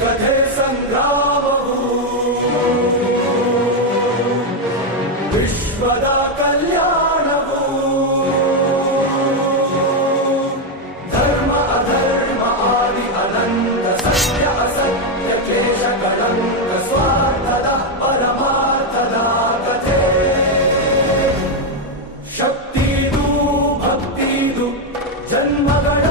ಕಥೆ ಸಂಗ್ರಾಮವು. ವಿಶ್ವದ ಕಲ್ಯಾಣವು ಧರ್ಮ ಅಧರ್ಮ ಆದಿ ಅನಂತ ಸತ್ಯ ಅಸತ್ಯ ಕೇಶ ಕಳಂಕ ಸ್ವಾರ್ಥದ ಪರಮಾರ್ಥದ ಕಥೆ ಶಕ್ತಿದು ಭಕ್ತಿದು ಜನ್ಮಗಳ